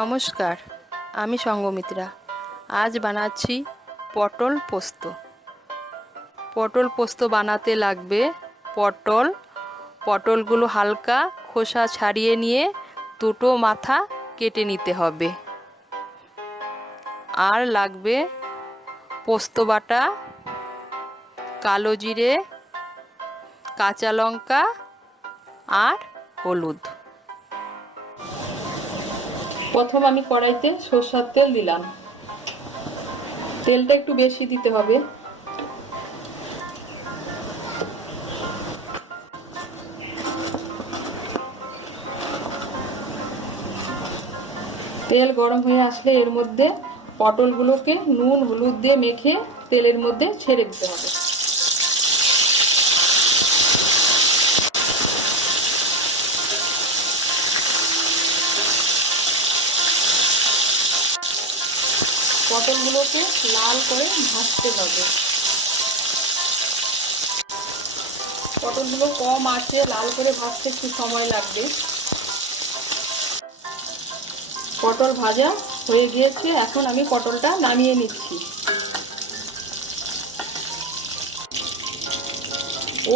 নমস্কার, আমি সঙ্গমিত্রা। আজ বানাচ্ছি পটল পোস্ত। পটল পোস্ত বানাতে লাগবে পটলগুলো হালকা খোসা ছাড়িয়ে নিয়ে দুটো মাথা কেটে নিতে হবে। আর লাগবে পোস্ত বাটা, কালো জিরে, কাঁচা লঙ্কা আর হলুদ। প্রথম আমি কড়াইতে সরষের তেল দিলাম। তেলটা একটু বেশি দিতে হবে। তেল গরম হয়ে আসলে এর মধ্যে পটলগুলোকে নুন হলুদ দিয়ে মেখে তেলের মধ্যে ছেড়ে দিতে হবে। পটলগুলোকে লাল করে ভাজতে হবে। পটলগুলো কম আঁচে লাল করে ভাজতে একটু সময় লাগবে। পটল ভাজা হয়ে গিয়েছে, এখন আমি পটলটা নামিয়ে নিচ্ছি।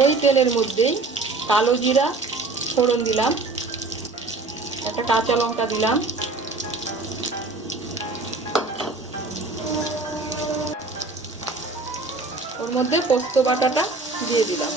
ওই তেলের মধ্যেই কালো জিরা ফোড়ন দিলাম, একটা কাঁচা লঙ্কা দিলাম, ওর মধ্যে পোস্ত বাটাটা দিয়ে দিলাম।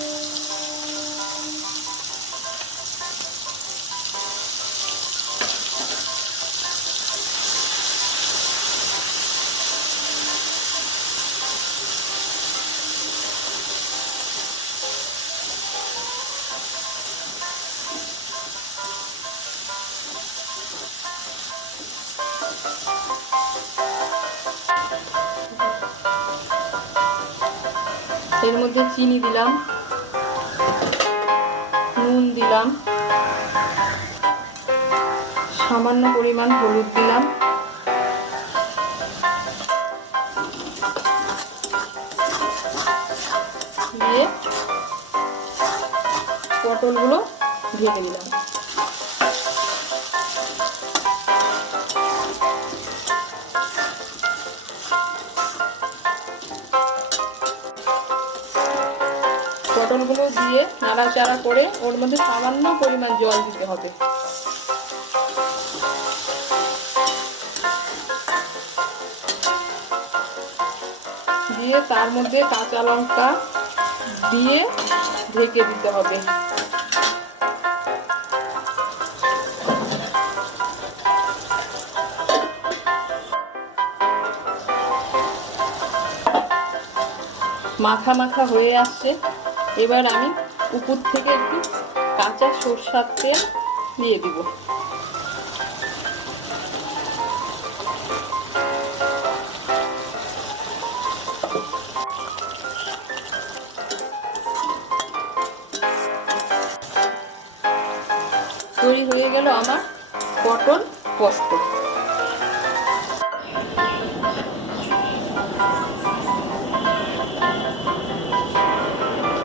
এর মধ্যে চিনি দিলাম, নুন দিলাম, সামান্য পরিমাণ হলুদ দিলাম, দিয়ে পটলগুলো ঢেকে দিলাম। পটলগুলো দিয়ে নাড়াচাড়া করে ওর মধ্যে সামান্য পরিমাণ জল দিতে হবে। দিয়ে তার মধ্যে কাঁচা লঙ্কা দিয়ে ঢেকে দিতে হবে। মাখা মাখা হয়ে আসছে। এবার আমি উপর থেকে একটু কাঁচা সরষের তেল দিয়ে দিব। তৈরি হয়ে গেল আমার পটল পোস্ত।